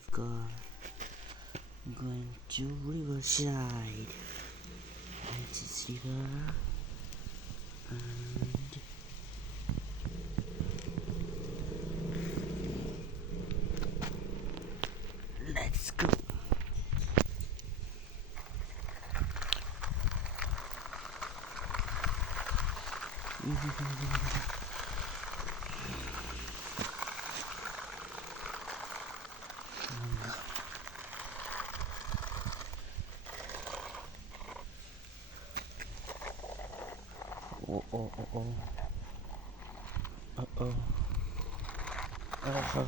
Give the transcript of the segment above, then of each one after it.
lifeguard. I'm going to riverside. That's its river. And let's go. Oh, oh, oh, oh. Uh-oh. Uh-oh.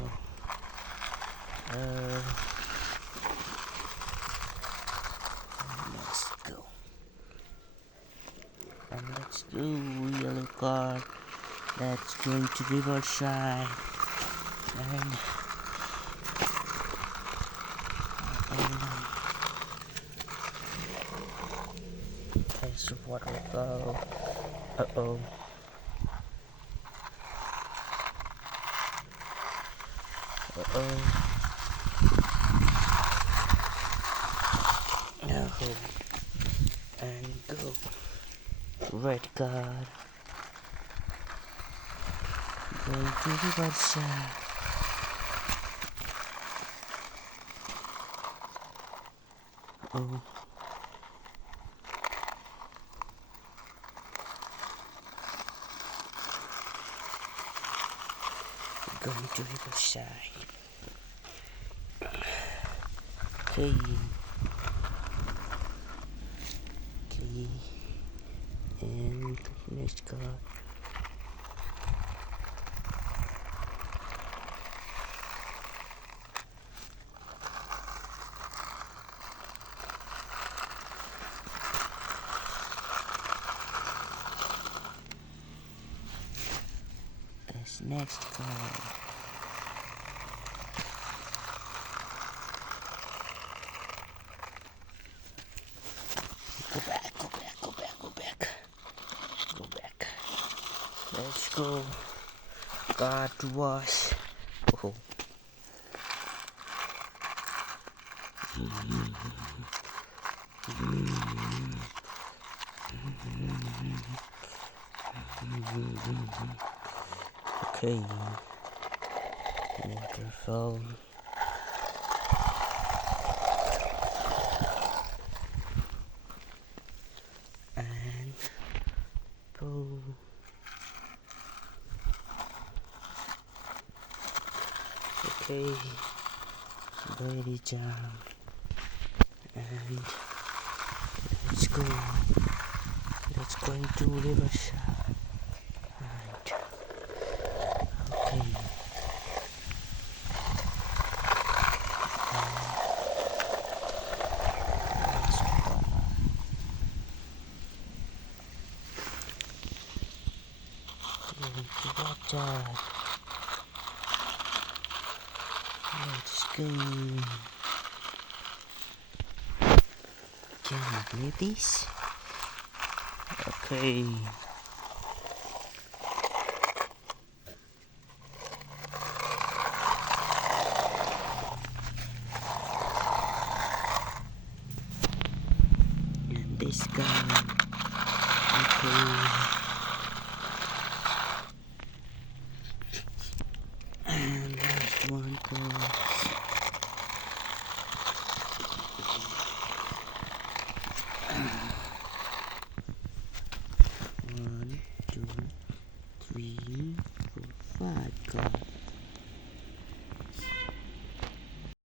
Let's go. And let's go, yellow car. That's going to riverside. And place of water go. Uh-oh. Uh-oh. No. And go. Red card. Going to riverside. Oh. Going to riverside. Okay. Okay. And next card. That's next card. Go back, go back, go back, go back. Go back. Let's go. Got to wash. Oh. Okay. Waterfall. And pool. Okay. Ready down. And let's go. Let's go into riverside. Right. Okay. Going to water. Let's go. Can you believe this? Okay. And this guy. Okay. And last one goes. One, two, three, four, 5 cards.